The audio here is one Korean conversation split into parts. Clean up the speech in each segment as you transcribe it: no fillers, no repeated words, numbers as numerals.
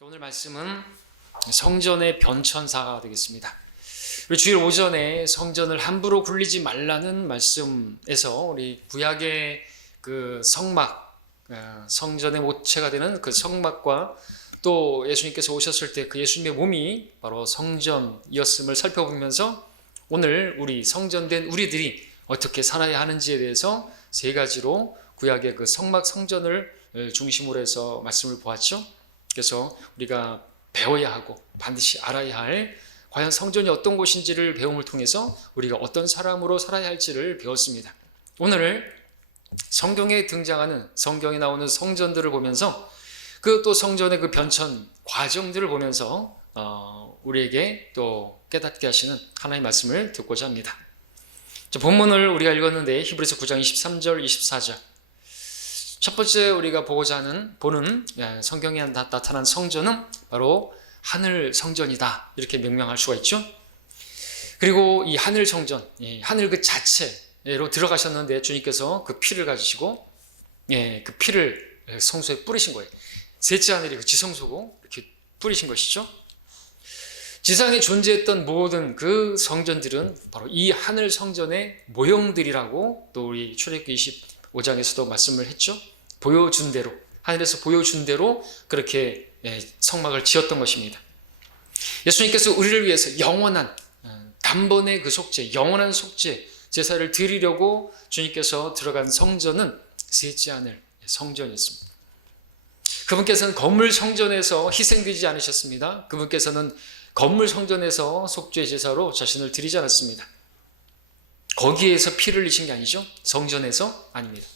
오늘 말씀은 성전의 변천사가 되겠습니다. 우리 주일 오전에 성전을 함부로 굴리지 말라는 말씀에서 우리 구약의 그 성막, 성전의 모체가 되는 그 성막과 또 예수님께서 오셨을 때 그 예수님의 몸이 바로 성전이었음을 살펴보면서 오늘 우리 성전된 우리들이 어떻게 살아야 하는지에 대해서 세 가지로 구약의 그 성막 성전을 중심으로 해서 말씀을 보았죠. 그래서 우리가 배워야 하고 반드시 알아야 할 과연 성전이 어떤 곳인지를 배움을 통해서 우리가 어떤 사람으로 살아야 할지를 배웠습니다. 오늘 성경에 등장하는, 성경에 나오는 성전들을 보면서 그 또 성전의 그 변천 과정들을 보면서 우리에게 또 깨닫게 하시는 하나님의 말씀을 듣고자 합니다. 본문을 우리가 읽었는데 히브리서 9장 23절 24절, 첫 번째 우리가 보고자 보는 성경에 나타난 성전은 바로 하늘 성전이다, 이렇게 명명할 수가 있죠. 그리고 이 하늘 성전, 하늘 그 자체로 들어가셨는데 주님께서 그 피를 가지시고 그 피를 성소에 뿌리신 거예요. 셋째 하늘이 그 지성소고 이렇게 뿌리신 것이죠. 지상에 존재했던 모든 그 성전들은 바로 이 하늘 성전의 모형들이라고 또 우리 출애굽기 25장에서도 말씀을 했죠. 보여준 대로, 하늘에서 보여준 대로 그렇게 성막을 지었던 것입니다. 예수님께서 우리를 위해서 영원한 단번의 그 속죄, 영원한 속죄 제사를 드리려고 주님께서 들어간 성전은 셋째 하늘 성전이었습니다. 그분께서는 건물 성전에서 희생되지 않으셨습니다. 그분께서는 건물 성전에서 속죄 제사로 자신을 드리지 않았습니다. 거기에서 피를 흘리신 게 아니죠. 성전에서 아닙니다.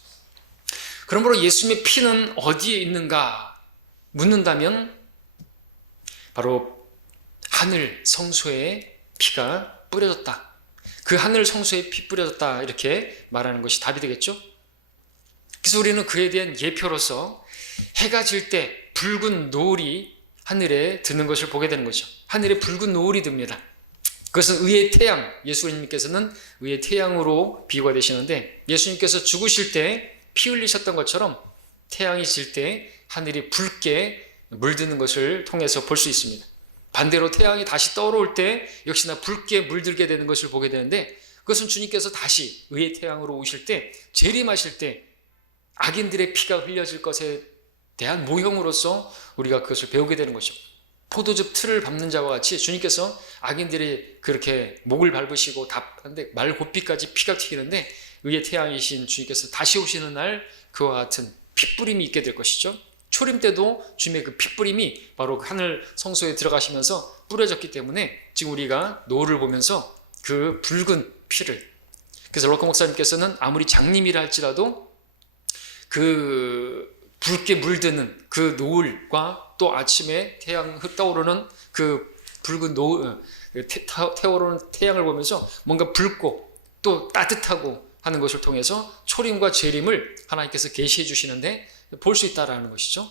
그러므로 예수님의 피는 어디에 있는가 묻는다면 바로 하늘 성소에 피가 뿌려졌다, 그 하늘 성소에 피 뿌려졌다, 이렇게 말하는 것이 답이 되겠죠. 그래서 우리는 그에 대한 예표로서 해가 질 때 붉은 노을이 하늘에 드는 것을 보게 되는 거죠. 하늘에 붉은 노을이 듭니다. 그것은 의의 태양, 예수님께서는 의의 태양으로 비유가 되시는데, 예수님께서 죽으실 때 피 흘리셨던 것처럼 태양이 질 때 하늘이 붉게 물드는 것을 통해서 볼 수 있습니다. 반대로 태양이 다시 떠오를 때 역시나 붉게 물들게 되는 것을 보게 되는데, 그것은 주님께서 다시 의의 태양으로 오실 때, 재림하실 때 악인들의 피가 흘려질 것에 대한 모형으로서 우리가 그것을 배우게 되는 것이죠. 포도즙 틀을 밟는 자와 같이 주님께서 악인들이 그렇게 목을 밟으시고 답하는데 말고삐까지 피가 튀기는데, 의의 태양이신 주님께서 다시 오시는 날 그와 같은 핏뿌림이 있게 될 것이죠. 초림 때도 주님의 그 핏뿌림이 바로 하늘 성소에 들어가시면서 뿌려졌기 때문에 지금 우리가 노을을 보면서 그 붉은 피를, 그래서 럭커 목사님께서는 아무리 장님이라 할지라도 그 붉게 물드는 그 노을과 또 아침에 태양 떠오르는 그 붉은 노을, 태오르는 태양을 보면서 뭔가 붉고 또 따뜻하고 하는 것을 통해서 초림과 재림을 하나님께서 계시해 주시는데 볼 수 있다라는 것이죠.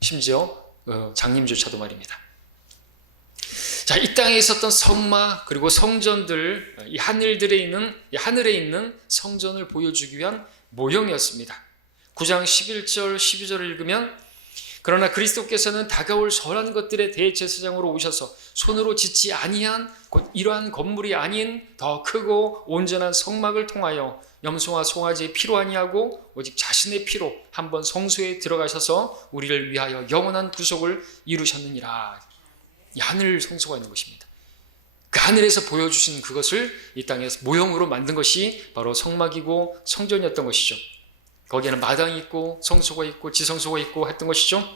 심지어 장님조차도 말입니다. 자, 이 땅에 있었던 성막 그리고 성전들, 이 하늘에 있는 성전을 보여주기 위한 모형이었습니다. 9장 11절 12절을 읽으면, 그러나 그리스도께서는 다가올 선한 것들의 대제사장으로 오셔서 손으로 짓지 아니한 곧 이러한 건물이 아닌 더 크고 온전한 성막을 통하여 염소와 송아지의 피로 아니하고 오직 자신의 피로 한번 성소에 들어가셔서 우리를 위하여 영원한 구속을 이루셨느니라. 이 하늘 성소가 있는 것입니다. 그 하늘에서 보여주신 그것을 이 땅에서 모형으로 만든 것이 바로 성막이고 성전이었던 것이죠. 거기에는 마당이 있고 성소가 있고 지성소가 있고 했던 것이죠.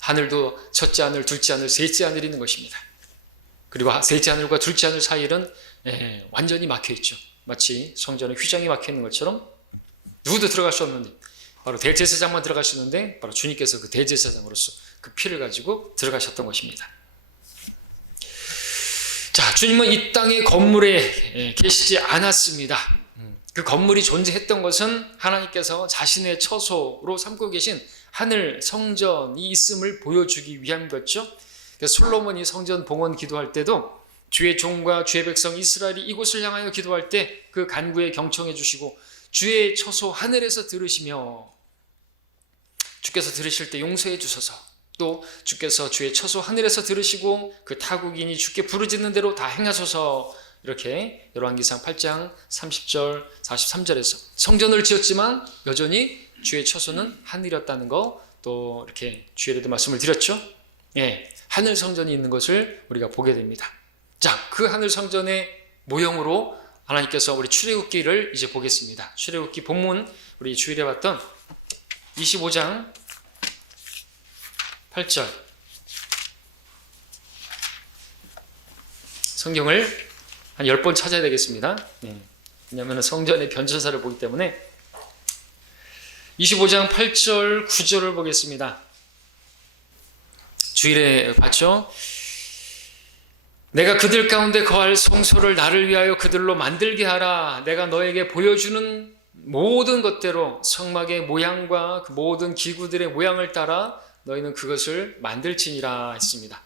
하늘도 첫째 하늘, 둘째 하늘, 셋째 하늘이 있는 것입니다. 그리고 셋째 하늘과 둘째 하늘 사이는 완전히 막혀 있죠. 마치 성전에 휘장이 막혀 있는 것처럼 누구도 들어갈 수 없는데 바로 대제사장만 들어갈 수 있는데 바로 주님께서 그 대제사장으로서 그 피를 가지고 들어가셨던 것입니다. 자, 주님은 이 땅의 건물에 계시지 않았습니다. 그 건물이 존재했던 것은 하나님께서 자신의 처소로 삼고 계신 하늘 성전이 있음을 보여주기 위함이었죠. 그래서 솔로몬이 성전 봉헌 기도할 때도 주의 종과 주의 백성 이스라엘이 이곳을 향하여 기도할 때 그 간구에 경청해 주시고 주의 처소 하늘에서 들으시며 주께서 들으실 때 용서해 주소서, 또 주께서 주의 처소 하늘에서 들으시고 그 타국인이 주께 부르짖는 대로 다 행하소서. 이렇게 열왕기상 8장 30절 43절에서 성전을 지었지만 여전히 주의 처소는 하늘이었다는 거 또 이렇게 주일에도 말씀을 드렸죠. 예, 하늘 성전이 있는 것을 우리가 보게 됩니다. 자, 그 하늘 성전의 모형으로 하나님께서 우리 출애굽기를 이제 보겠습니다. 출애굽기 본문 우리 주일에 봤던 25장 8절 성경을 한 10번 찾아야 되겠습니다. 왜냐하면 성전의 변천사를 보기 때문에 25장 8절 9절을 보겠습니다. 주일에 봤죠? 내가 그들 가운데 거할 성소를 나를 위하여 그들로 만들게 하라. 내가 너에게 보여주는 모든 것대로 성막의 모양과 그 모든 기구들의 모양을 따라 너희는 그것을 만들지니라 했습니다.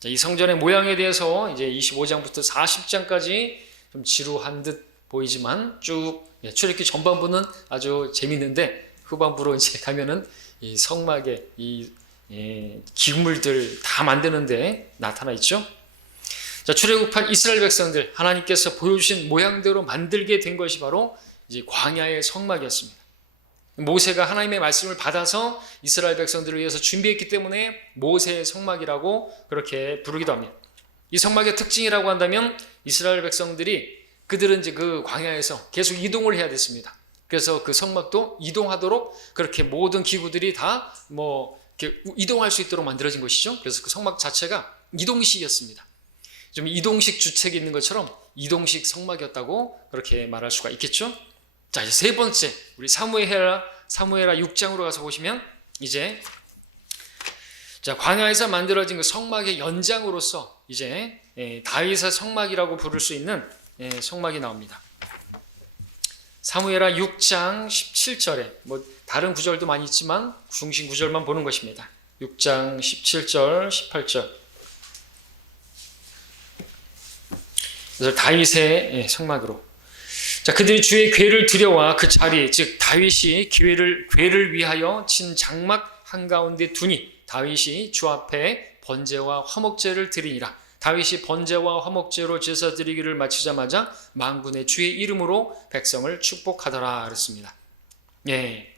자, 이 성전의 모양에 대해서 이제 25장부터 40장까지 좀 지루한 듯 보이지만 쭉 출애굽기 전반부는 아주 재밌는데 후반부로 이제 가면은 이 성막의 이 기물들 다 만드는데 나타나 있죠. 자, 출애굽한 이스라엘 백성들 하나님께서 보여주신 모양대로 만들게 된 것이 바로 이제 광야의 성막이었습니다. 모세가 하나님의 말씀을 받아서 이스라엘 백성들을 위해서 준비했기 때문에 모세의 성막이라고 그렇게 부르기도 합니다. 이 성막의 특징이라고 한다면 이스라엘 백성들이 그들은 이제 그 광야에서 계속 이동을 해야 됐습니다. 그래서 그 성막도 이동하도록 그렇게 모든 기구들이 다 이렇게 이동할 수 있도록 만들어진 것이죠. 그래서 그 성막 자체가 이동식이었습니다. 좀 이동식 주택이 있는 것처럼 이동식 성막이었다고 그렇게 말할 수가 있겠죠. 자, 이제 세 번째 우리 사무엘하 6장으로 가서 보시면 이제 자, 광야에서 만들어진 그 성막의 연장으로서 이제 다윗의 성막이라고 부를 수 있는 성막이 나옵니다. 사무엘하 6장 17절에 다른 구절도 많이 있지만 중심 구절만 보는 것입니다. 6장 17절 18절. 그래서 다윗의 성막으로 자, 그들이 주의 궤를 들여와 그 자리 즉 다윗이 궤를 위하여 친 장막 한가운데 두니 다윗이 주 앞에 번제와 화목제를 드리니라. 다윗이 번제와 화목제로 제사 드리기를 마치자마자 만군의 주의 이름으로 백성을 축복하더라 그랬습니다. 예,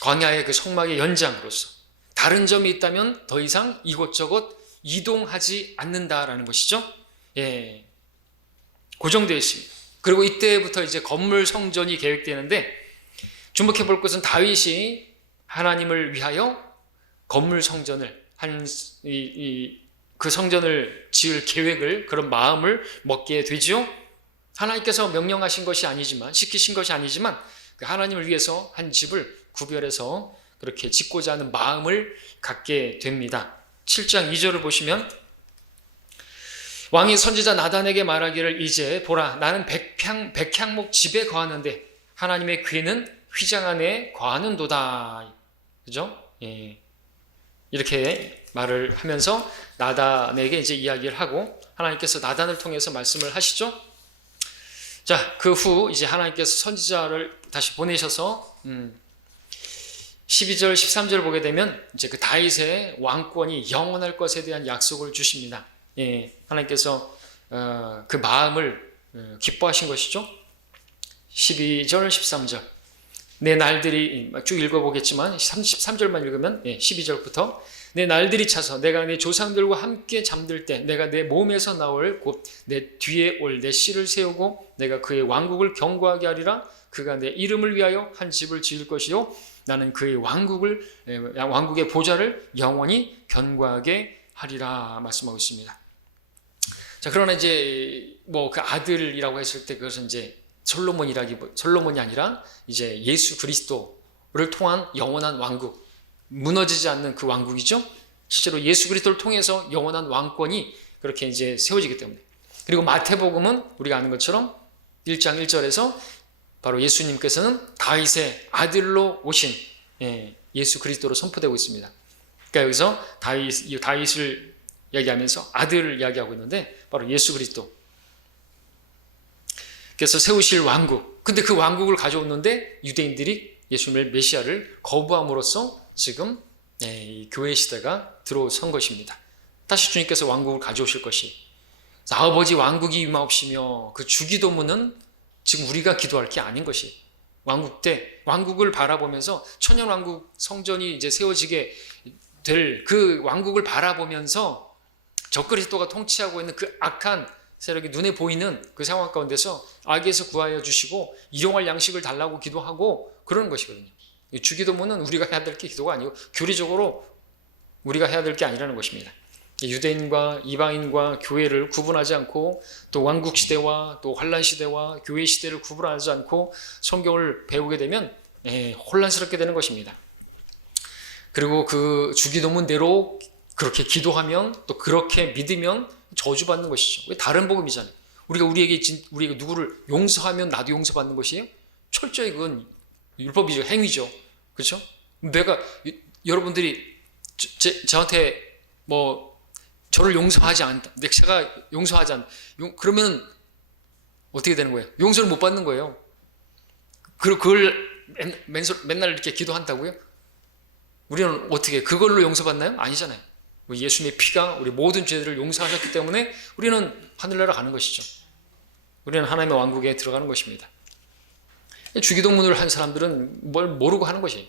광야의 그 성막의 연장으로서 다른 점이 있다면 더 이상 이곳저곳 이동하지 않는다라는 것이죠. 예, 고정되어 있습니다. 그리고 이때부터 이제 건물 성전이 계획되는데 주목해 볼 것은 다윗이 하나님을 위하여 건물 성전을 그 성전을 지을 계획을 그런 마음을 먹게 되죠. 하나님께서 명령하신 것이 아니지만 시키신 것이 아니지만 그 하나님을 위해서 한 집을 구별해서 그렇게 짓고자 하는 마음을 갖게 됩니다. 7장 2절을 보시면 왕이 선지자 나단에게 말하기를 이제 보라 나는 백향목 집에 거하는데 하나님의 궤는 휘장 안에 거하는도다. 그죠? 예. 이렇게 말을 하면서 나단에게 이제 이야기를 하고 하나님께서 나단을 통해서 말씀을 하시죠. 자, 그 후 이제 하나님께서 선지자를 다시 보내셔서 12절 13절을 보게 되면 이제 그 다윗의 왕권이 영원할 것에 대한 약속을 주십니다. 예, 하나님께서 그 마음을 기뻐하신 것이죠. 12절 13절 내 날들이 쭉 읽어보겠지만 33절만 읽으면 12절부터 내 날들이 차서 내가 내 조상들과 함께 잠들 때 내가 내 몸에서 나올 곧 내 뒤에 올 내 씨를 세우고 내가 그의 왕국을 견고하게 하리라. 그가 내 이름을 위하여 한 집을 지을 것이요 나는 그의 왕국의 보좌를 영원히 견고하게 하리라 말씀하고 있습니다. 자, 그러나 이제 그 아들이라고 했을 때 그것은 이제 솔로몬이 아니라 이제 예수 그리스도를 통한 영원한 왕국, 무너지지 않는 그 왕국이죠. 실제로 예수 그리스도를 통해서 영원한 왕권이 그렇게 이제 세워지기 때문에. 그리고 마태복음은 우리가 아는 것처럼 1장 1절에서 바로 예수님께서는 다윗의 아들로 오신 예수 그리스도로 선포되고 있습니다. 그러니까 여기서 다윗을 이야기하면서 아들을 이야기하고 있는데 바로 예수 그리스도. 그래서 세우실 왕국. 근데 그 왕국을 가져오는데 유대인들이 예수님의 메시아를 거부함으로써 지금 이 교회 시대가 들어선 것입니다. 다시 주님께서 왕국을 가져오실 것이, 아버지 왕국이 임하옵시며 그 주기도문은 지금 우리가 기도할 게 아닌 것이, 왕국 때 왕국을 바라보면서 천년 왕국 성전이 이제 세워지게 될 그 왕국을 바라보면서 적그리스도가 통치하고 있는 그 악한 세력이 눈에 보이는 그 상황 가운데서 악에서 구하여 주시고 일용할 양식을 달라고 기도하고 그러는 것이거든요. 주기도문은 우리가 해야 될 게 기도가 아니고 교리적으로 우리가 해야 될 게 아니라는 것입니다. 유대인과 이방인과 교회를 구분하지 않고, 또 왕국 시대와 또 환란 시대와 교회 시대를 구분하지 않고 성경을 배우게 되면 혼란스럽게 되는 것입니다. 그리고 그 주기도문대로 그렇게 기도하면, 또 그렇게 믿으면 저주받는 것이죠. 왜? 다른 복음이잖아요. 우리가 누구를 용서하면 나도 용서받는 것이에요? 철저히 그건 율법이죠. 행위죠. 그렇죠? 여러분들이 저한테 저를 용서하지 않다, 제가 용서하지 않다, 그러면 어떻게 되는 거예요? 용서를 못 받는 거예요. 그걸 맨날 이렇게 기도한다고요? 우리는 어떻게 그걸로 용서받나요? 아니잖아요. 예수님의 피가 우리 모든 죄들을 용서하셨기 때문에 우리는 하늘나라 가는 것이죠. 우리는 하나님의 왕국에 들어가는 것입니다. 주기도문을 한 사람들은 뭘 모르고 하는 것이에요.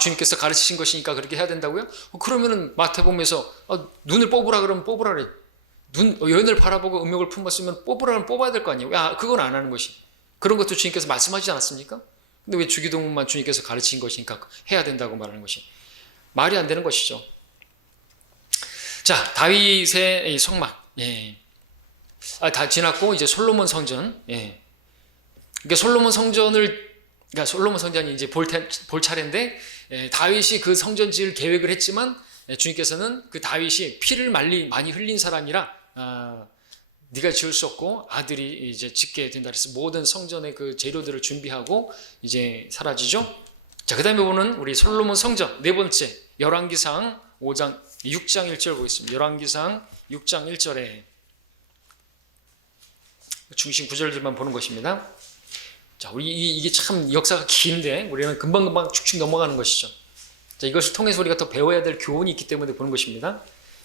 주님께서 가르치신 것이니까 그렇게 해야 된다고요? 그러면은 마태복음에서 눈을 뽑으라 그러면 뽑으라 그래. 여인을 바라보고 음욕을 품었으면 뽑으라 그러면 뽑아야 될 거 아니에요? 그건 안 하는 것이. 그런 것도 주님께서 말씀하시지 않았습니까? 근데 왜 주기도문만 주님께서 가르친 것이니까 해야 된다고 말하는 것이 말이 안 되는 것이죠. 자, 다윗의 성막, 다 지났고 이제 솔로몬 성전. 그러니까 솔로몬 성전이 이제 볼 차례인데, 다윗이 그 성전 지을 계획을 했지만 주님께서는 그 다윗이 피를 많이 흘린 사람이라 네가 지을 수 없고 아들이 이제 짓게 된다 그래서 모든 성전의 그 재료들을 준비하고 이제 사라지죠. 자, 그 다음에 보는 우리 솔로몬 성전 네 번째, 열왕기상 6장 1절 보겠습니다. 열왕기상 6장 1절에 중심 구절들만 보는 것입니다. 자, 이게 참 역사가 긴데 우리는 금방금방 축축 넘어가는 것이죠. 자, 이것을 통해서 우리가 더 배워야 될 교훈이 있기 때문에 보는 것입니다.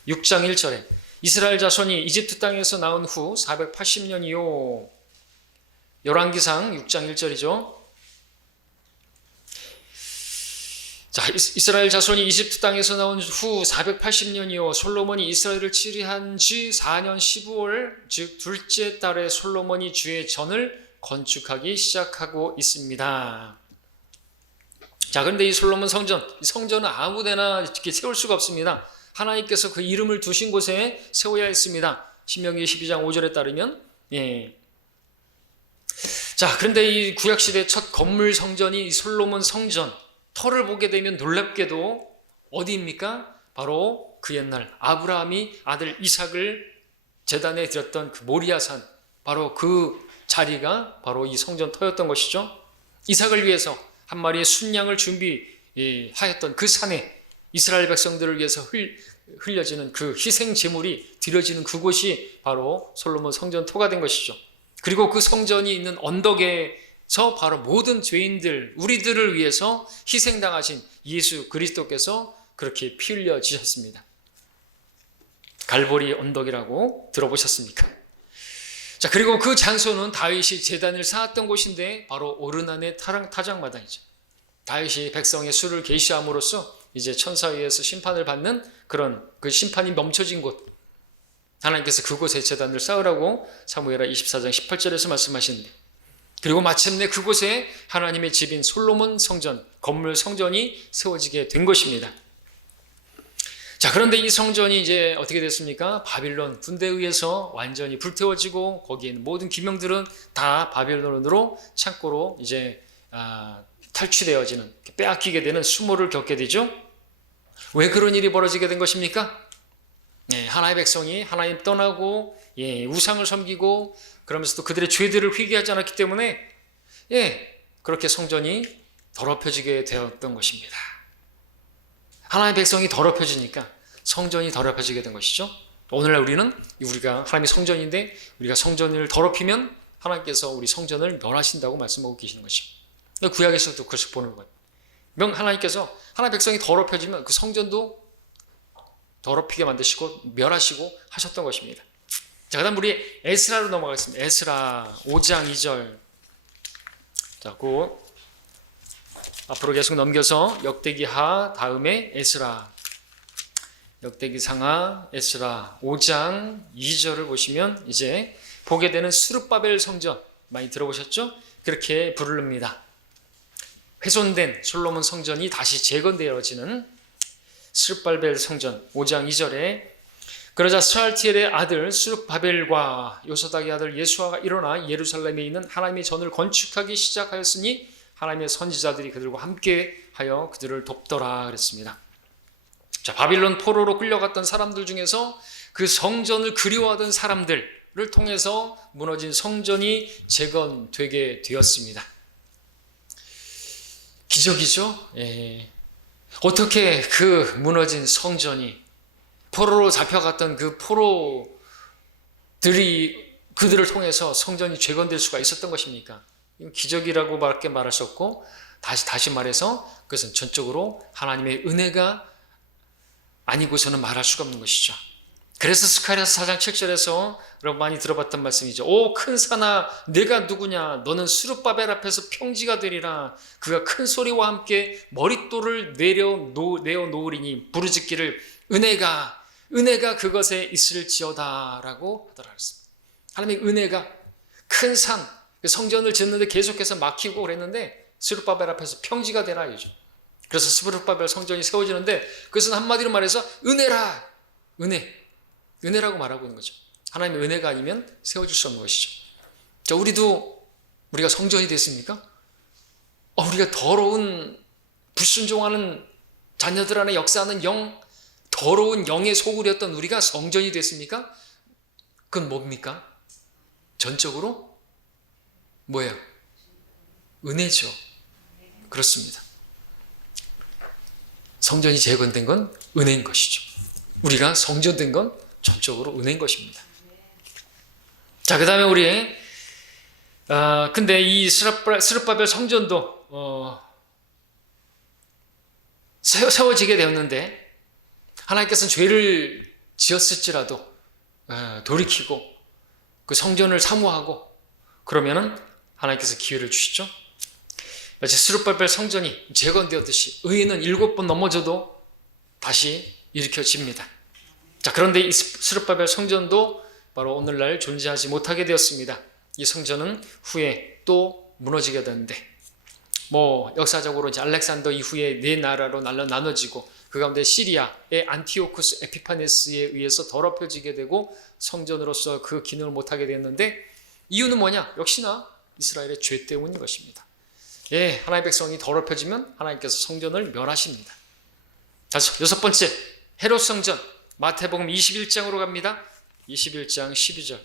6장 1절에 이스라엘 자손이 이집트 땅에서 나온 후 480년이요. 열왕기상 6장 1절이죠. 자, 이스라엘 자손이 이집트 땅에서 나온 후 480년이요. 솔로몬이 이스라엘을 치리한 지 4년 15월, 즉 둘째 달에 솔로몬이 주의 전을 건축하기 시작하고 있습니다. 자, 그런데 이 솔로몬 성전은 아무데나 이렇게 세울 수가 없습니다. 하나님께서 그 이름을 두신 곳에 세워야 했습니다. 신명기 12장 5절에 따르면. 자, 그런데 이 구약시대 첫 건물 성전이 이 솔로몬 성전, 터를 보게 되면 놀랍게도 어디입니까? 바로 그 옛날 아브라함이 아들 이삭을 제단에 드렸던 그 모리아산, 바로 그 자리가 바로 이 성전 터였던 것이죠. 이삭을 위해서 한 마리의 순양을 준비하였던 그 산에 이스라엘 백성들을 위해서 흘려지는 그 희생 제물이 드려지는 그곳이 바로 솔로몬 성전 터가 된 것이죠. 그리고 그 성전이 있는 언덕에서 바로 모든 죄인들, 우리들을 위해서 희생당하신 예수 그리스도께서 그렇게 피 흘려지셨습니다. 갈보리 언덕이라고 들어보셨습니까? 자, 그리고 그 장소는 다윗이 제단을 쌓았던 곳인데 바로 오르난의 타작마당이죠. 다윗이 백성의 수를 계시함으로써 이제 천사에 의해서 심판을 받는 그런 그 심판이 멈춰진 곳, 하나님께서 그곳에 제단을 쌓으라고 사무엘하 24장 18절에서 말씀하시는데, 그리고 마침내 그곳에 하나님의 집인 솔로몬 성전, 건물 성전이 세워지게 된 것입니다. 자, 그런데 이 성전이 이제 어떻게 됐습니까? 바빌론 군대에 의해서 완전히 불태워지고 거기에 있는 모든 기명들은 다 바빌론으로 창고로 이제 탈취되어지는, 빼앗기게 되는 수모를 겪게 되죠. 왜 그런 일이 벌어지게 된 것입니까? 하나님의 백성이 하나님 떠나고 우상을 섬기고 그러면서 또 그들의 죄들을 회개하지 않았기 때문에 그렇게 성전이 더럽혀지게 되었던 것입니다. 하나님의 백성이 더럽혀지니까 성전이 더럽혀지게 된 것이죠. 오늘날 우리가 하나님의 성전인데 우리가 성전을 더럽히면 하나님께서 우리 성전을 멸하신다고 말씀하고 계시는 것이죠. 구약에서도 그것을 보는 거예요. 하나님께서 하나님의 백성이 더럽혀지면 그 성전도 더럽히게 만드시고 멸하시고 하셨던 것입니다. 자, 그다음 우리 에스라로 넘어가겠습니다. 에스라 5장 2절. 자, 그 앞으로 계속 넘겨서 역대기하 다음에 에스라. 역대기상하 에스라 5장 2절을 보시면 이제 보게 되는 스룹바벨 성전 많이 들어보셨죠? 그렇게 부릅니다. 훼손된 솔로몬 성전이 다시 재건되어지는 스룹바벨 성전 5장 2절에 그러자 스알티엘의 아들 스룹바벨과 요사닥의 아들 예수아가 일어나 예루살렘에 있는 하나님의 전을 건축하기 시작하였으니 하나님의 선지자들이 그들과 함께하여 그들을 돕더라 그랬습니다. 자, 바빌론 포로로 끌려갔던 사람들 중에서 그 성전을 그리워하던 사람들을 통해서 무너진 성전이 재건되게 되었습니다. 기적이죠? 예. 어떻게 그 무너진 성전이 포로로 잡혀갔던 그 포로들이 그들을 통해서 성전이 재건될 수가 있었던 것입니까? 이건 기적이라고 밖에 말할 수 없고 다시 말해서 그것은 전적으로 하나님의 은혜가 아니고서는 말할 수가 없는 것이죠. 그래서 스가랴서 4장 7절에서 여러분 많이 들어봤던 말씀이죠. 오 큰 산아 내가 누구냐 너는 스룹바벨 앞에서 평지가 되리라. 그가 큰 소리와 함께 머릿돌을 내어 놓으리니 부르짖기를 은혜가 그것에 있을지어다 라고 하더라 그랬습니다. 하나님의 은혜가 큰 산 성전을 짓는데 계속해서 막히고 그랬는데 스룹바벨 앞에서 평지가 되라 이죠. 그래서 스룹바벨 성전이 세워지는데 그것은 한마디로 말해서 은혜라 은혜라고 말하고 있는 거죠. 하나님의 은혜가 아니면 세워질 수 없는 것이죠. 자, 우리가 성전이 됐습니까? 우리가 더러운 불순종하는 자녀들 안에 역사하는 더러운 영의 소굴이었던 우리가 성전이 됐습니까? 그건 뭡니까? 전적으로 뭐예요? 은혜죠. 그렇습니다. 성전이 재건된 건 은혜인 것이죠. 우리가 성전된 건 전적으로 은혜인 것입니다. 자, 그 다음에 근데 이 스룹바벨 성전도 세워지게 되었는데 하나님께서는 죄를 지었을지라도 돌이키고 그 성전을 사모하고 그러면은 하나님께서 기회를 주시죠. 마치 스룹바벨 성전이 재건되었듯이 의인은 7번 넘어져도 다시 일으켜집니다. 자, 그런데 이 스룹바벨 성전도 바로 오늘날 존재하지 못하게 되었습니다. 이 성전은 후에 또 무너지게 되는데 역사적으로 이제 알렉산더 이후에 4나라로 나눠지고 그 가운데 시리아의 안티오쿠스 에피파네스에 의해서 더럽혀지게 되고 성전으로서 그 기능을 못하게 되었는데 이유는 뭐냐? 역시나 이스라엘의 죄 때문인 것입니다. 예, 하나님의 백성이 더럽혀지면 하나님께서 성전을 멸하십니다. 다시 6번째 헤롯 성전 마태복음 21장으로 갑니다. 21장 12절.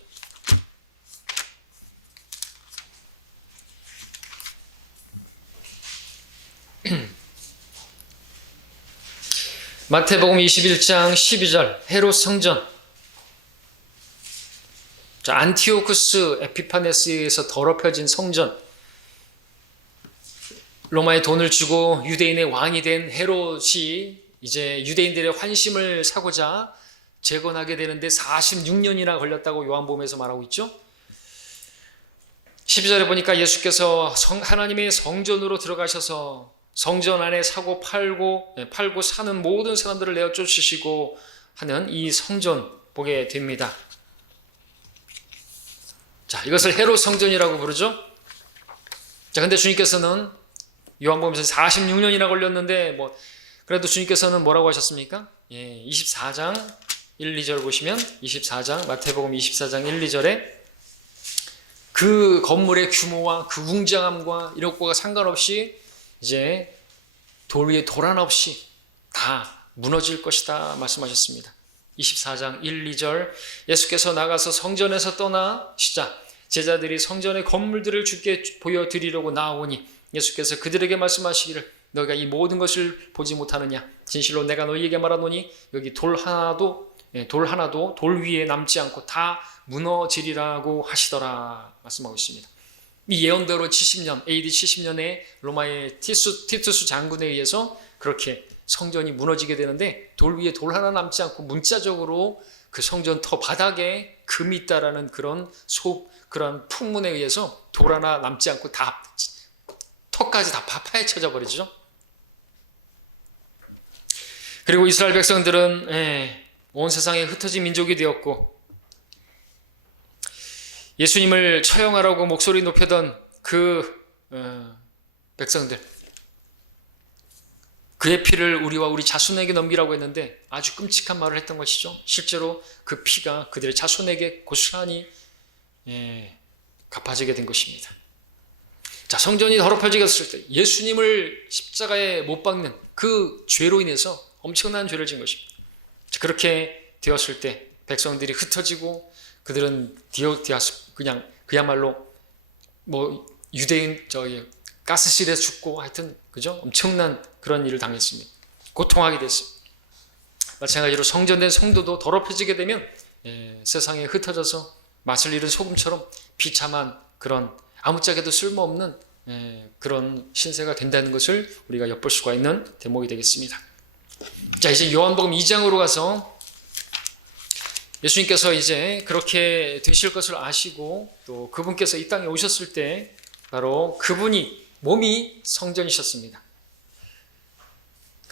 마태복음 21장 12절 헤롯 성전. 자, 안티오쿠스 에피파네스에서 더럽혀진 성전. 로마에 돈을 주고 유대인의 왕이 된 헤롯이 이제 유대인들의 환심을 사고자 재건하게 되는데 46년이나 걸렸다고 요한복음에서 말하고 있죠. 12절에 보니까 예수께서 하나님의 성전으로 들어가셔서 성전 안에 사고 팔고 사는 모든 사람들을 내어 쫓으시고 하는 이 성전 보게 됩니다. 자, 이것을 헤롯 성전이라고 부르죠. 자, 근데 주님께서는 요한복음에서 46년이나 걸렸는데 그래도 주님께서는 뭐라고 하셨습니까? 24장 1, 2절 보시면 24장 마태복음 24장 1, 2절에 그 건물의 규모와 그 웅장함과 이런 것과 상관없이 이제 돌 위에 돌 하나 없이 다 무너질 것이다 말씀하셨습니다. 24장 1, 2절 예수께서 나가서 성전에서 떠나시자 제자들이 성전의 건물들을 주께 보여드리려고 나오니 예수께서 그들에게 말씀하시기를 너희가 이 모든 것을 보지 못하느냐? 진실로 내가 너희에게 말하노니 여기 돌 하나도 돌 위에 남지 않고 다 무너지리라고 하시더라 말씀하고 있습니다. 이 예언대로 70년, AD 70년에 로마의 티투스 장군에 의해서 그렇게 성전이 무너지게 되는데 돌 위에 돌 하나 남지 않고 문자적으로 그 성전 터 바닥에 금이 있다라는 그런 풍문에 의해서 돌 하나 남지 않고 다 터까지 다 파헤쳐져 버리죠. 그리고 이스라엘 백성들은 온 세상에 흩어진 민족이 되었고 예수님을 처형하라고 목소리 높이던 백성들, 그의 피를 우리와 우리 자손에게 넘기라고 했는데 아주 끔찍한 말을 했던 것이죠. 실제로 그 피가 그들의 자손에게 고스란히 갚아지게 된 것입니다. 자, 성전이 더럽혀지겠을 때 예수님을 십자가에 못 박는 그 죄로 인해서 엄청난 죄를 지은 것입니다. 자, 그렇게 되었을 때 백성들이 흩어지고 그들은 그냥 그야말로 유대인 가스실에 죽고 하여튼 그죠? 엄청난 그런 일을 당했습니다. 고통하게 됐습니다. 마찬가지로 성전된 성도도 더럽혀지게 되면 세상에 흩어져서 맛을 잃은 소금처럼 비참한 그런 아무짝에도 쓸모없는 그런 신세가 된다는 것을 우리가 엿볼 수가 있는 대목이 되겠습니다. 자, 이제 요한복음 2장으로 가서 예수님께서 이제 그렇게 되실 것을 아시고 또 그분께서 이 땅에 오셨을 때 바로 그분이 몸이 성전이셨습니다.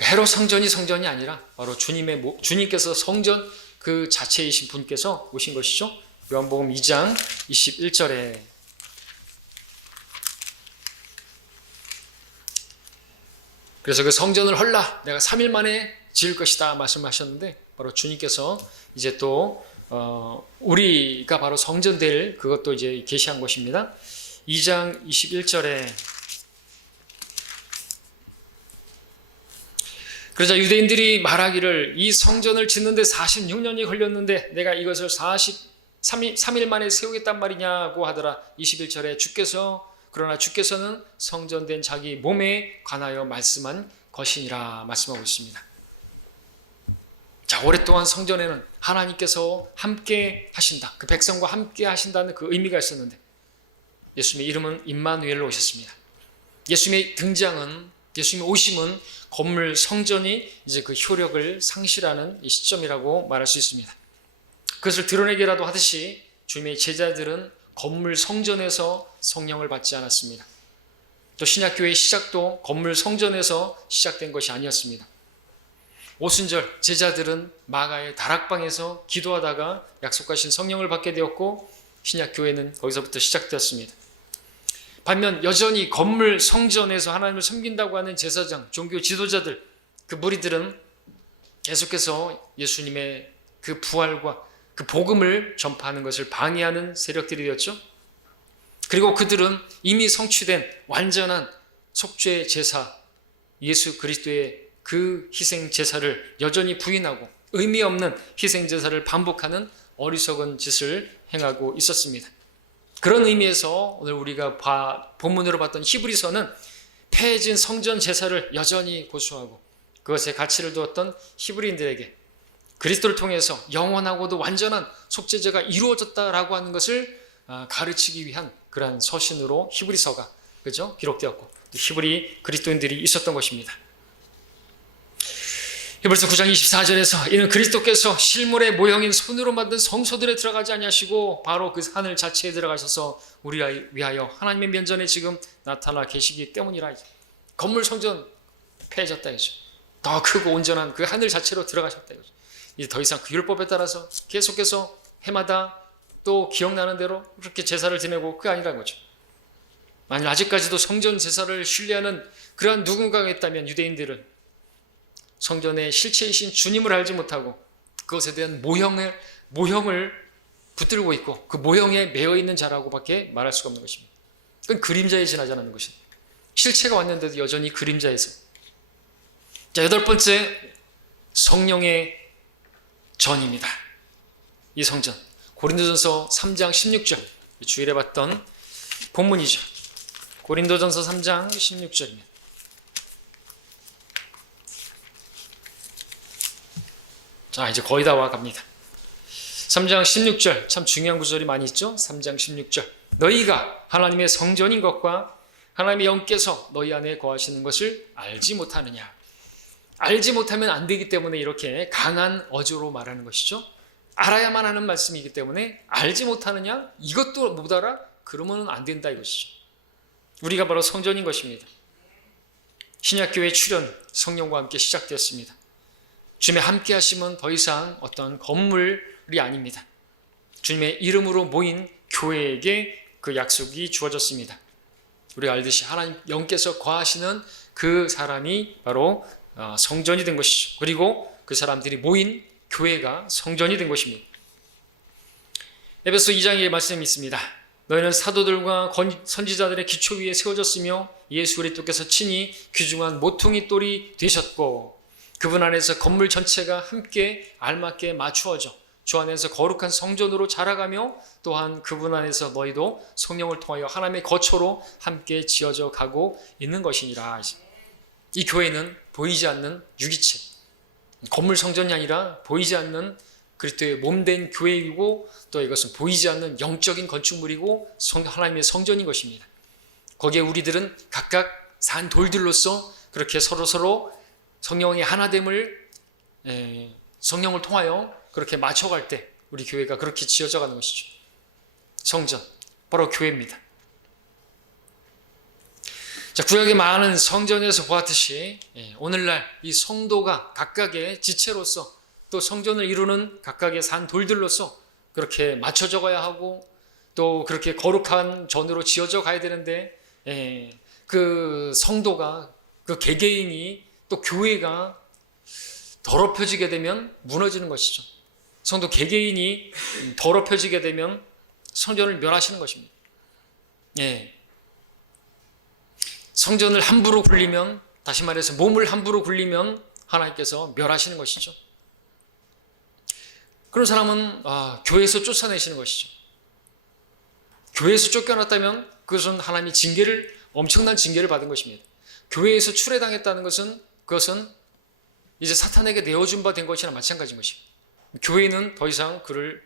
헤롯 성전이 아니라 바로 주님께서 성전 그 자체이신 분께서 오신 것이죠. 요한복음 2장 21절에 그래서 그 성전을 헐라 내가 3일 만에 지을 것이다 말씀하셨는데 바로 주님께서 이제 또 우리가 바로 성전될 그것도 이제 계시한 것입니다. 2장 21절에 그러자 유대인들이 말하기를 이 성전을 짓는데 46년이 걸렸는데 내가 이것을 3일 만에 세우겠단 말이냐고 하더라. 21절에 그러나 주께서는 성전된 자기 몸에 관하여 말씀한 것이니라 말씀하고 있습니다. 자, 오랫동안 성전에는 하나님께서 함께 하신다. 그 백성과 함께 하신다는 그 의미가 있었는데 예수님의 이름은 임마누엘로 오셨습니다. 예수님의 오심은 건물 성전이 이제 그 효력을 상실하는 이 시점이라고 말할 수 있습니다. 그것을 드러내기라도 하듯이 주님의 제자들은 건물 성전에서 성령을 받지 않았습니다. 또 신약교회의 시작도 건물 성전에서 시작된 것이 아니었습니다. 오순절 제자들은 마가의 다락방에서 기도하다가 약속하신 성령을 받게 되었고 신약교회는 거기서부터 시작되었습니다. 반면 여전히 건물 성전에서 하나님을 섬긴다고 하는 제사장, 종교 지도자들, 그 무리들은 계속해서 예수님의 그 부활과 그 복음을 전파하는 것을 방해하는 세력들이 되었죠. 그리고 그들은 이미 성취된 완전한 속죄 제사, 예수 그리스도의 그 희생 제사를 여전히 부인하고 의미 없는 희생 제사를 반복하는 어리석은 짓을 행하고 있었습니다. 그런 의미에서 오늘 우리가 본문으로 봤던 히브리서는 폐해진 성전 제사를 여전히 고수하고 그것에 가치를 두었던 히브리인들에게 그리스도를 통해서 영원하고도 완전한 속죄제가 이루어졌다라고 하는 것을 가르치기 위한 그러한 서신으로 히브리서가 그죠? 기록되었고 히브리 그리스도인들이 있었던 것입니다. 히브리서 9장 24절에서 이는 그리스도께서 실물의 모형인 손으로 만든 성소들에 들어가지 아니하시고 바로 그 하늘 자체에 들어가셔서 우리를 위하여 하나님의 면전에 지금 나타나 계시기 때문이라. 건물 성전 폐해졌다 이죠. 더 크고 온전한 그 하늘 자체로 들어가셨다 이죠. 이제 더 이상 그 율법에 따라서 계속해서 해마다 또 기억나는 대로 그렇게 제사를 지내고 그게 아니라는 거죠. 만일 아직까지도 성전 제사를 신뢰하는 그러한 누군가가 있다면 유대인들은 성전의 실체이신 주님을 알지 못하고 그것에 대한 모형을 붙들고 있고 그 모형에 매여 있는 자라고밖에 말할 수가 없는 것입니다. 그건 그림자에 지나지 않는 것입니다. 실체가 왔는데도 여전히 그림자에서. 자, 8번째 성령의 전입니다. 이 성전 고린도전서 3장 16절 주일에 봤던 본문이죠. 고린도전서 3장 16절입니다. 자, 이제 거의 다 와갑니다. 3장 16절 참 중요한 구절이 많이 있죠. 3장 16절 너희가 하나님의 성전인 것과 하나님의 영께서 너희 안에 거하시는 것을 알지 못하느냐. 알지 못하면 안 되기 때문에 이렇게 강한 어조로 말하는 것이죠. 알아야만 하는 말씀이기 때문에 알지 못하느냐? 이것도 못 알아? 그러면 안 된다 이것이죠. 우리가 바로 성전인 것입니다. 신약교회 출현 성령과 함께 시작되었습니다. 주님의 함께 하심은 더 이상 어떤 건물이 아닙니다. 주님의 이름으로 모인 교회에게 그 약속이 주어졌습니다. 우리가 알듯이 하나님 영께서 거하시는 그 사람이 바로 성전이 된 것이죠. 그리고 그 사람들이 모인 교회가 성전이 된 것입니다. 에베소 2장에 말씀이 있습니다. 너희는 사도들과 선지자들의 기초 위에 세워졌으며 예수 그리스도께서 친히 귀중한 모퉁이 돌이 되셨고 그분 안에서 건물 전체가 함께 알맞게 맞추어져 주 안에서 거룩한 성전으로 자라가며 또한 그분 안에서 너희도 성령을 통하여 하나님의 거처로 함께 지어져 가고 있는 것이니라. 이 교회는 보이지 않는 유기체, 건물 성전이 아니라 보이지 않는 그리스도의 몸된 교회이고 또 이것은 보이지 않는 영적인 건축물이고 하나님의 성전인 것입니다. 거기에 우리들은 각각 산 돌들로서 그렇게 서로 성령의 하나됨을 성령을 통하여 그렇게 맞춰갈 때 우리 교회가 그렇게 지어져 가는 것이죠. 성전, 바로 교회입니다. 자, 구약의 많은 성전에서 보았듯이 오늘날 이 성도가 각각의 지체로서 또 성전을 이루는 각각의 산 돌들로서 그렇게 맞춰져 가야 하고 또 그렇게 거룩한 전으로 지어져 가야 되는데 그 성도가 그 개개인이 또 교회가 더럽혀지게 되면 무너지는 것이죠. 성도 개개인이 더럽혀지게 되면 성전을 멸하시는 것입니다. 성전을 함부로 굴리면, 다시 말해서 몸을 함부로 굴리면 하나님께서 멸하시는 것이죠. 그런 사람은 교회에서 쫓아내시는 것이죠. 교회에서 쫓겨났다면 그것은 하나님이 엄청난 징계를 받은 것입니다. 교회에서 출애당했다는 것은 그것은 이제 사탄에게 내어준 바 된 것이나 마찬가지인 것입니다. 교회는 더 이상 그를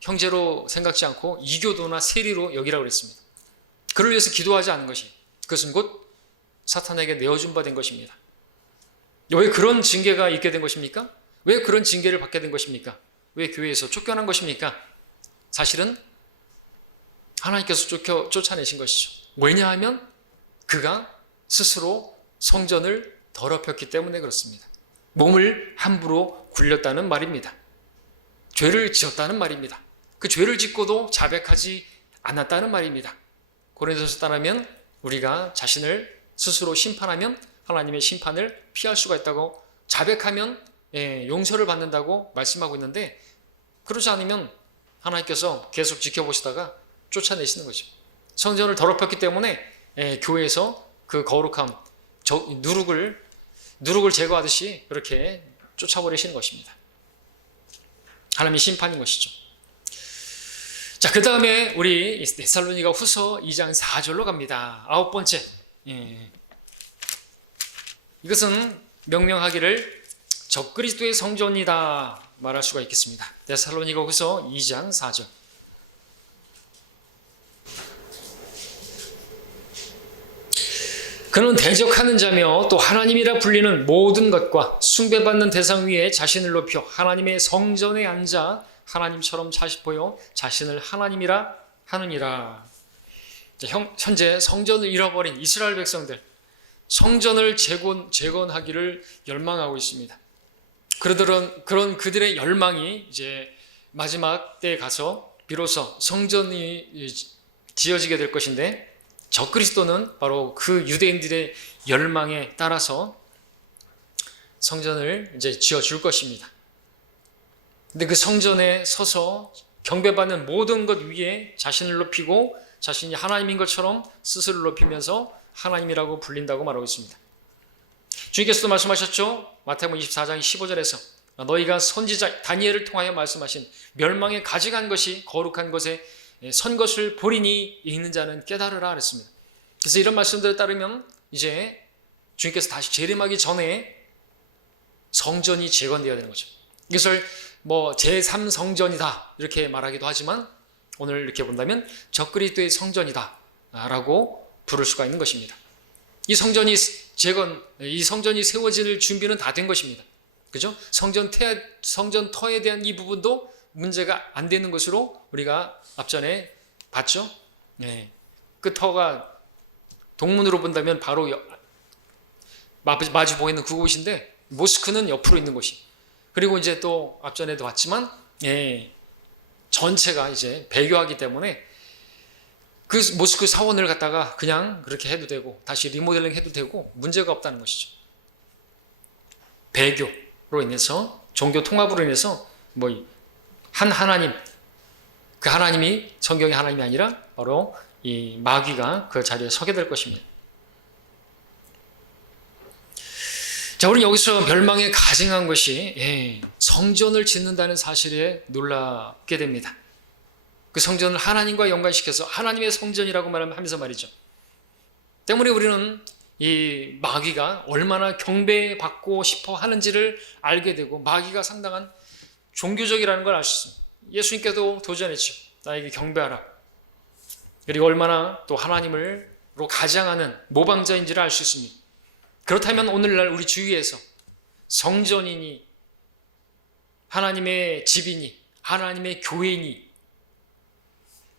형제로 생각지 않고 이교도나 세리로 여기라고 그랬습니다. 그를 위해서 기도하지 않은 것이 그것은 곧 사탄에게 내어준 바 된 것입니다. 왜 그런 징계가 있게 된 것입니까? 왜 그런 징계를 받게 된 것입니까? 왜 교회에서 쫓겨난 것입니까? 사실은 하나님께서 쫓아내신 것이죠. 왜냐하면 그가 스스로 성전을 더럽혔기 때문에 그렇습니다. 몸을 함부로 굴렸다는 말입니다. 죄를 지었다는 말입니다. 그 죄를 짓고도 자백하지 않았다는 말입니다. 고린도서 따르면 우리가 자신을 스스로 심판하면 하나님의 심판을 피할 수가 있다고, 자백하면 용서를 받는다고 말씀하고 있는데 그러지 않으면 하나님께서 계속 지켜보시다가 쫓아내시는 거죠. 성전을 더럽혔기 때문에 교회에서 그 거룩함, 누룩을 제거하듯이 그렇게 쫓아버리시는 것입니다. 하나님의 심판인 것이죠. 자, 그 다음에 우리 데살로니가 후서 2장 4절로 갑니다. 아홉 번째, 이것은 명명하기를 적그리스도의 성전이다 말할 수가 있겠습니다. 데살로니가 후서 2장 4절. 그는 대적하는 자며 또 하나님이라 불리는 모든 것과 숭배받는 대상 위에 자신을 높여 하나님의 성전에 앉아 하나님처럼 보여 자신을 하나님이라 하느니라. 현재 성전을 잃어버린 이스라엘 백성들, 성전을 재건하기를 열망하고 있습니다. 그런 그들의 열망이 이제 마지막 때에 가서 비로소 성전이 지어지게 될 것인데, 적그리스도는 바로 그 유대인들의 열망에 따라서 성전을 이제 지어줄 것입니다. 근데 그 성전에 서서 경배받는 모든 것 위에 자신을 높이고 자신이 하나님인 것처럼 스스로를 높이면서 하나님이라고 불린다고 말하고 있습니다. 주님께서도 말씀하셨죠. 마태복음 24장 15절에서 너희가 선지자 다니엘을 통하여 말씀하신 멸망에 가져간 것이 거룩한 것에 선 것을 보리니 있는 자는 깨달으라 그랬습니다. 그래서 이런 말씀들에 따르면 이제 주님께서 다시 재림하기 전에 성전이 재건되어야 되는 거죠. 이것을 제3성전이다 이렇게 말하기도 하지만 오늘 이렇게 본다면 적그리스도의 성전이다 라고 부를 수가 있는 것입니다. 이 성전이 세워질 준비는 다 된 것입니다. 그죠? 성전터에 대한 이 부분도 문제가 안 되는 것으로 우리가 앞전에 봤죠? 네. 그 터가 동문으로 본다면 바로 마주 보이는 그곳인데 모스크는 옆으로 있는 곳이. 그리고 이제 또 앞전에도 봤지만 전체가 이제 배교하기 때문에 그 모스크 사원을 갖다가 그냥 그렇게 해도 되고 다시 리모델링 해도 되고 문제가 없다는 것이죠. 배교로 인해서 종교 통합으로 인해서 한 하나님, 그 하나님이 성경의 하나님이 아니라 바로 이 마귀가 그 자리에 서게 될 것입니다. 자, 우리는 여기서 멸망에 가증한 것이 성전을 짓는다는 사실에 놀랍게 됩니다. 그 성전을 하나님과 연관시켜서 하나님의 성전이라고 하면서 말이죠. 때문에 우리는 이 마귀가 얼마나 경배받고 싶어 하는지를 알게 되고 마귀가 상당한 종교적이라는 걸 알 수 있습니다. 예수님께도 도전했죠. 나에게 경배하라. 그리고 얼마나 또 하나님으로 가장하는 모방자인지를 알 수 있습니다. 그렇다면 오늘날 우리 주위에서 성전이니 하나님의 집이니 하나님의 교회니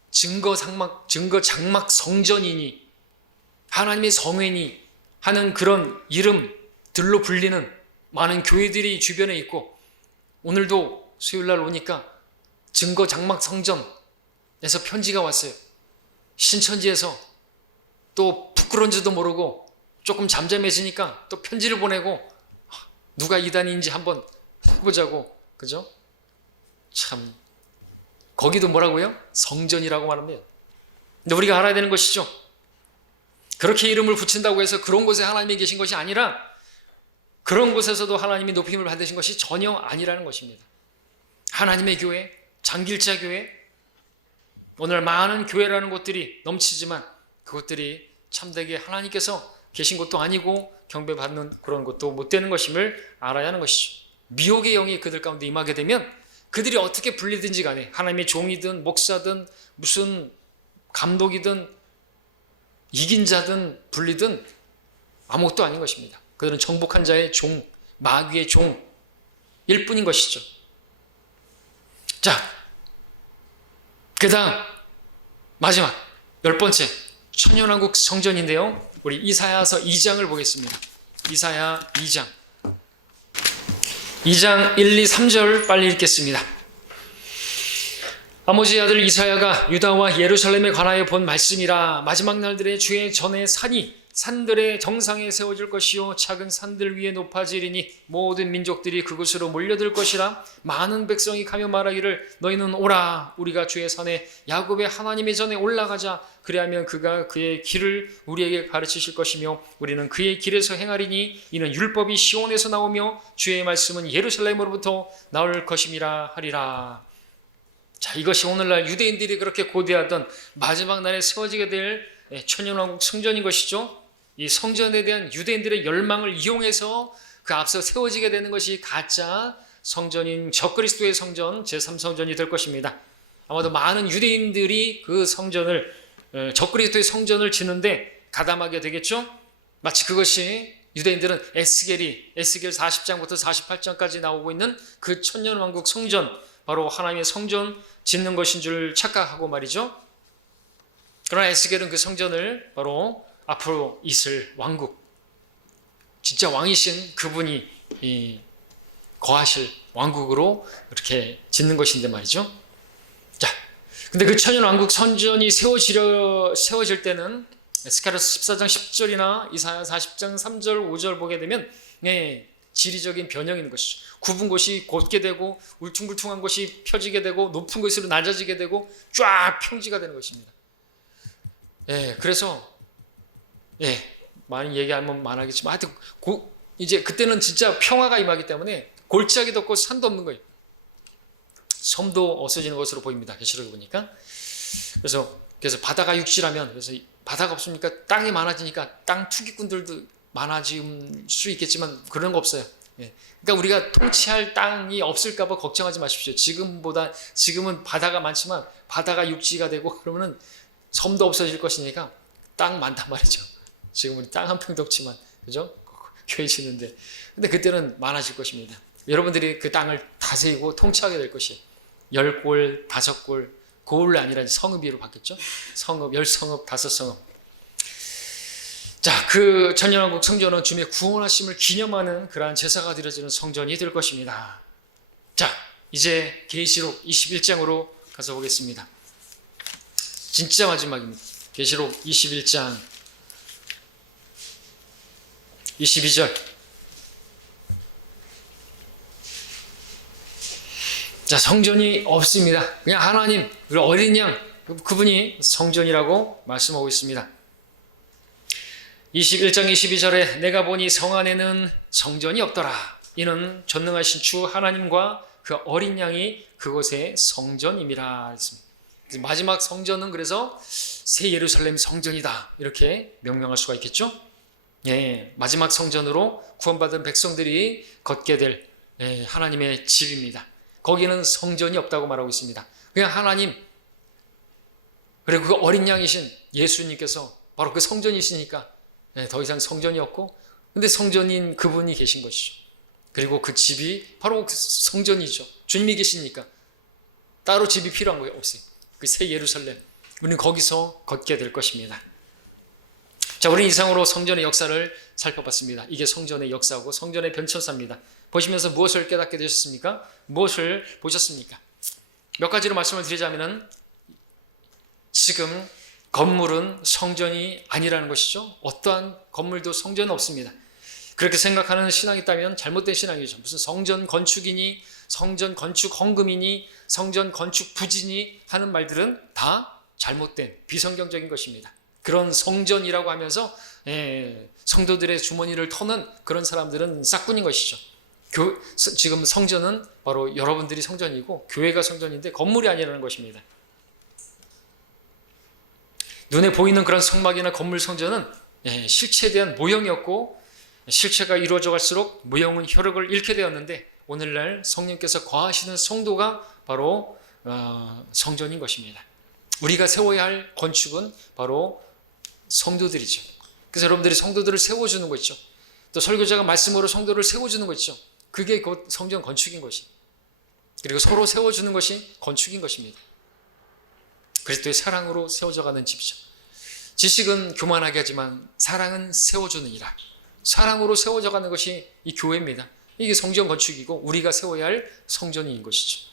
증거 장막 성전이니 하나님의 성회니 하는 그런 이름들로 불리는 많은 교회들이 주변에 있고 오늘도 수요일날 오니까 증거 장막 성전에서 편지가 왔어요. 신천지에서 또 부끄러운지도 모르고 조금 잠잠해지니까 또 편지를 보내고 누가 이단인지 한번 해보자고. 그죠? 참 거기도 뭐라고요? 성전이라고 말합니다. 근데 우리가 알아야 되는 것이죠. 그렇게 이름을 붙인다고 해서 그런 곳에 하나님이 계신 것이 아니라 그런 곳에서도 하나님이 높임을 받으신 것이 전혀 아니라는 것입니다. 하나님의 교회, 장길자 교회, 오늘 많은 교회라는 곳들이 넘치지만 그것들이 참되게 하나님께서 계신 곳도 아니고 경배받는 그런 곳도 못 되는 것임을 알아야 하는 것이죠. 미혹의 영이 그들 가운데 임하게 되면 그들이 어떻게 불리든지 간에 하나님의 종이든 목사든 무슨 감독이든 이긴 자든 불리든 아무것도 아닌 것입니다. 그들은 정복한 자의 종, 마귀의 종일 뿐인 것이죠. 자, 그 다음 마지막 10번째 천년왕국 성전인데요. 우리 이사야서 2장을 보겠습니다. 이사야 2장 1, 2, 3절 빨리 읽겠습니다. 아모즈의 아들 이사야가 유다와 예루살렘에 관하여 본 말씀이라. 마지막 날들에 주의 전에 산들의 정상에 세워질 것이요 작은 산들 위에 높아지리니 모든 민족들이 그곳으로 몰려들 것이라. 많은 백성이 가며 말하기를 너희는 오라 우리가 주의 산에 야곱의 하나님의 전에 올라가자. 그리하면 그가 그의 길을 우리에게 가르치실 것이며 우리는 그의 길에서 행하리니 이는 율법이 시온에서 나오며 주의 말씀은 예루살렘으로부터 나올 것임이라 하리라. 자, 이것이 오늘날 유대인들이 그렇게 고대하던 마지막 날에 세워지게 될 천년왕국 성전인 것이죠. 이 성전에 대한 유대인들의 열망을 이용해서 그 앞서 세워지게 되는 것이 가짜 성전인 적그리스도의 성전 제3성전이 될 것입니다. 아마도 많은 유대인들이 그 성전을 적그리스도의 성전을 짓는데 가담하게 되겠죠. 마치 그것이 유대인들은 에스겔 40장부터 48장까지 나오고 있는 그 천년왕국 성전, 바로 하나님의 성전 짓는 것인 줄 착각하고 말이죠. 그러나 에스겔은 그 성전을 바로 앞으로 있을 왕국, 진짜 왕이신 그분이 거하실 왕국으로 이렇게 짓는 것인데 말이죠. 자, 근데 그 천년왕국 성전이 세워질 때는 스가랴서 14장 10절이나 이사야 40장 3절 5절 보게 되면 지리적인 변형이 있는 것이죠. 굽은 곳이 곧게 되고 울퉁불퉁한 곳이 펴지게 되고 높은 곳으로 낮아지게 되고 쫙 평지가 되는 것입니다. 그래서 많이 얘기하면 많아겠지만 하여튼 이제 그때는 진짜 평화가 임하기 때문에 골짜기도 없고 산도 없는 거예요. 섬도 없어지는 것으로 보입니다. 계시록에 보니까. 그래서 바다가 육지라면, 그래서 바다가 없으니까 땅이 많아지니까 땅 투기꾼들도 많아질 수 있겠지만 그런 거 없어요. 예. 그러니까 우리가 통치할 땅이 없을까 봐 걱정하지 마십시오. 지금은 바다가 많지만 바다가 육지가 되고 그러면은 섬도 없어질 것이니까 땅 많단 말이죠. 지금 우리 땅 한 평도 없지만, 그죠? 교회 짓는데. 근데 그때는 많아질 것입니다. 여러분들이 그 땅을 다스리고 통치하게 될 것이에요. 10골, 5골, 고을이 아니라 성읍으로 바뀌었죠. 성읍, 10성읍, 5성읍. 자, 그 천년왕국 성전은 주님의 구원하심을 기념하는 그러한 제사가 드려지는 성전이 될 것입니다. 자, 이제 계시록 21장으로 가서 보겠습니다. 진짜 마지막입니다. 계시록 21장 22절. 자, 성전이 없습니다. 그냥 하나님, 우리 어린 양, 그분이 성전이라고 말씀하고 있습니다. 21장 22절에 내가 보니 성 안에는 성전이 없더라. 이는 전능하신 주 하나님과 그 어린 양이 그곳의 성전임이라 했습니다. 마지막 성전은 그래서 새 예루살렘 성전이다. 이렇게 명명할 수가 있겠죠? 예, 마지막 성전으로 구원받은 백성들이 걷게 될 하나님의 집입니다. 거기는 성전이 없다고 말하고 있습니다. 그냥 하나님, 그리고 그 어린 양이신 예수님께서 바로 그 성전이시니까 더 이상 성전이 없고, 근데 성전인 그분이 계신 것이죠. 그리고 그 집이 바로 그 성전이죠. 주님이 계시니까 따로 집이 필요한 거 없어요. 그 새 예루살렘, 우리는 거기서 걷게 될 것입니다. 자, 우리는 이상으로 성전의 역사를 살펴봤습니다. 이게 성전의 역사고 성전의 변천사입니다. 보시면서 무엇을 깨닫게 되셨습니까? 무엇을 보셨습니까? 몇 가지로 말씀을 드리자면, 지금 건물은 성전이 아니라는 것이죠. 어떠한 건물도 성전은 없습니다. 그렇게 생각하는 신앙이 있다면 잘못된 신앙이죠. 무슨 성전 건축이니, 성전 건축 헌금이니, 성전 건축 부지니 하는 말들은 다 잘못된 비성경적인 것입니다. 그런 성전이라고 하면서 성도들의 주머니를 터는 그런 사람들은 싹군인 것이죠. 지금 성전은 바로 여러분들이 성전이고 교회가 성전인데 건물이 아니라는 것입니다. 눈에 보이는 그런 성막이나 건물 성전은 실체에 대한 모형이었고, 실체가 이루어져 갈수록 모형은 효력을 잃게 되었는데, 오늘날 성령께서 거하시는 성도가 바로 성전인 것입니다. 우리가 세워야 할 건축은 바로 성도들이죠. 그래서 여러분들이 성도들을 세워주는 거 있죠. 또 설교자가 말씀으로 성도를 세워주는 거 있죠. 그게 곧 성전 건축인 것이, 그리고 서로 세워주는 것이 건축인 것입니다. 그리스도의 사랑으로 세워져가는 집이죠. 지식은 교만하게 하지만 사랑은 세워주느니라. 사랑으로 세워져가는 것이 이 교회입니다. 이게 성전 건축이고 우리가 세워야 할 성전인 것이죠.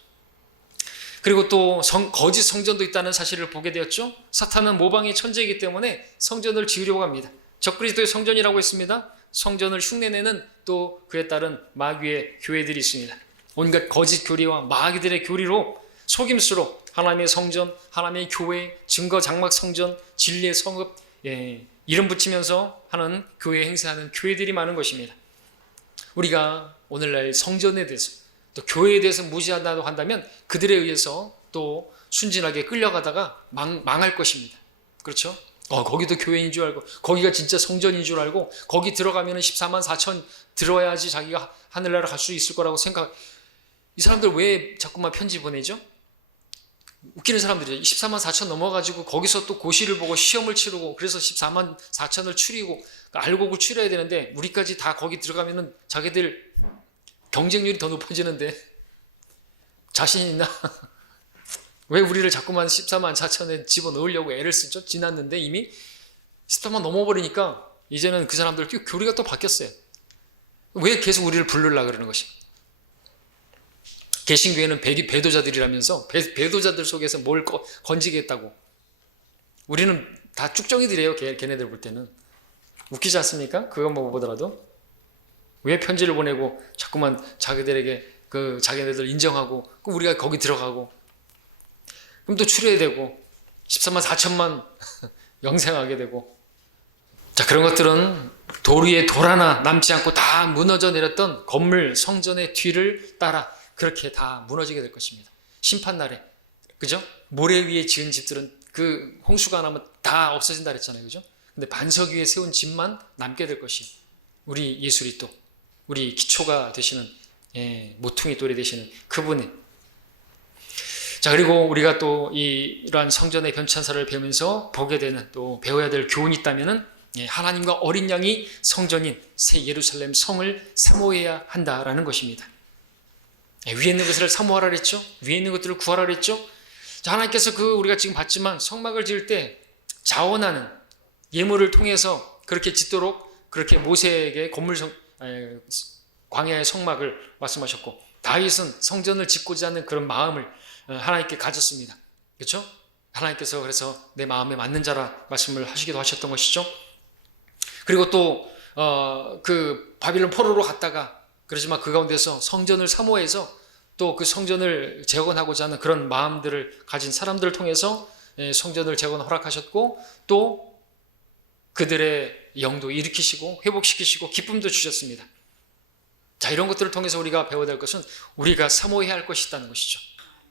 그리고 또 거짓 성전도 있다는 사실을 보게 되었죠. 사탄은 모방의 천재이기 때문에 성전을 지으려고 합니다. 적그리스도의 성전이라고 했습니다. 성전을 흉내내는 또 그에 따른 마귀의 교회들이 있습니다. 온갖 거짓 교리와 마귀들의 교리로 속임수로 하나님의 성전, 하나님의 교회, 증거 장막 성전, 진리의 성읍, 이름 붙이면서 하는 교회 행사하는 교회들이 많은 것입니다. 우리가 오늘날 성전에 대해서 또 교회에 대해서 무시한다고 한다면 그들에 의해서 또 순진하게 끌려가다가 망할 것입니다. 그렇죠? 거기도 교회인 줄 알고, 거기가 진짜 성전인 줄 알고, 거기 들어가면 14만 4천 들어야지 자기가 하늘나라 갈 수 있을 거라고 생각. 이 사람들 왜 자꾸만 편지 보내죠? 웃기는 사람들이죠. 14만 4천 넘어가지고 거기서 또 고시를 보고 시험을 치르고, 그래서 14만 4천을 추리고 알곡을 추려야 되는데, 우리까지 다 거기 들어가면은 자기들 경쟁률이 더 높아지는데 자신 있나? 왜 우리를 자꾸만 14만 4천에 집어넣으려고 애를 쓰죠? 지났는데 이미 14만 넘어버리니까 이제는 그 사람들 교리가 또 바뀌었어요. 왜 계속 우리를 부르려고 그러는 것이? 개신교회는 배도자들이라면서 배도자들 속에서 뭘 건지겠다고. 우리는 다 쭉정이들이에요. 걔네들 볼 때는. 웃기지 않습니까? 그거 뭐 보더라도. 왜 편지를 보내고 자꾸만 자기들에게 자기네들 인정하고, 그럼 우리가 거기 들어가고, 그럼 또 추려야 되고 14만 4천만 영생하게 되고. 자, 그런 것들은 돌 위에 돌 하나 남지 않고 다 무너져 내렸던 건물 성전의 뒤를 따라 그렇게 다 무너지게 될 것입니다. 심판날에, 그죠? 모래 위에 지은 집들은 그 홍수가 나면 다 없어진다 그랬잖아요, 그죠? 근데 반석 위에 세운 집만 남게 될 것이 우리 예수 그리스도, 우리 기초가 되시는 모퉁이 돌이 되시는 그분이. 자, 그리고 우리가 또 이러한 성전의 변천사를 배우면서 보게 되는, 또 배워야 될 교훈이 있다면은 하나님과 어린 양이 성전인 새 예루살렘 성을 사모해야 한다라는 것입니다. 위에 있는 것을 사모하라 그랬죠. 위에 있는 것들을 구하라 그랬죠. 자, 하나님께서 우리가 지금 봤지만 성막을 지을 때 자원하는 예물을 통해서 그렇게 짓도록 그렇게 모세에게 광야의 성막을 말씀하셨고, 다윗은 성전을 짓고자 하는 그런 마음을 하나님께 가졌습니다. 그렇죠? 하나님께서 그래서 내 마음에 맞는 자라 말씀을 하시기도 하셨던 것이죠. 그리고 또 그 바빌론 포로로 갔다가, 그렇지만 그 가운데서 성전을 사모해서 또 그 성전을 재건하고자 하는 그런 마음들을 가진 사람들을 통해서 성전을 재건 허락하셨고, 또 그들의 영도 일으키시고 회복시키시고 기쁨도 주셨습니다. 자, 이런 것들을 통해서 우리가 배워야 될 것은 우리가 사모해야 할 것이 있다는 것이죠.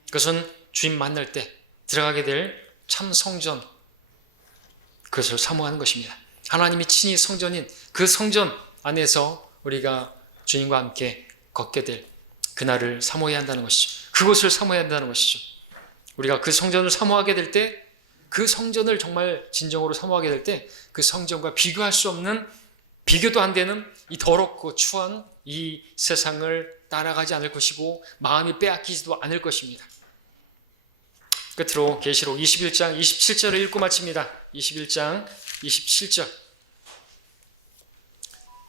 그것은 주님 만날 때 들어가게 될 참 성전, 그것을 사모하는 것입니다. 하나님이 친히 성전인 그 성전 안에서 우리가 주님과 함께 걷게 될 그날을 사모해야 한다는 것이죠. 그곳을 사모해야 한다는 것이죠. 우리가 그 성전을 사모하게 될 때, 그 성전을 정말 진정으로 사모하게 될 때 그 성전과 비교할 수 없는, 비교도 안 되는 이 더럽고 추한 이 세상을 따라가지 않을 것이고 마음이 빼앗기지도 않을 것입니다. 끝으로 계시록 21장 27절을 읽고 마칩니다. 21장 27절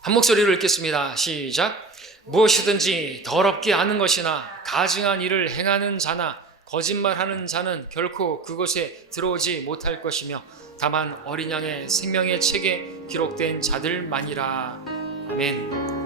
한 목소리로 읽겠습니다. 시작. 무엇이든지 더럽게 하는 것이나 가증한 일을 행하는 자나 거짓말하는 자는 결코 그곳에 들어오지 못할 것이며 다만 어린 양의 생명의 책에 기록된 자들만이라. 아멘.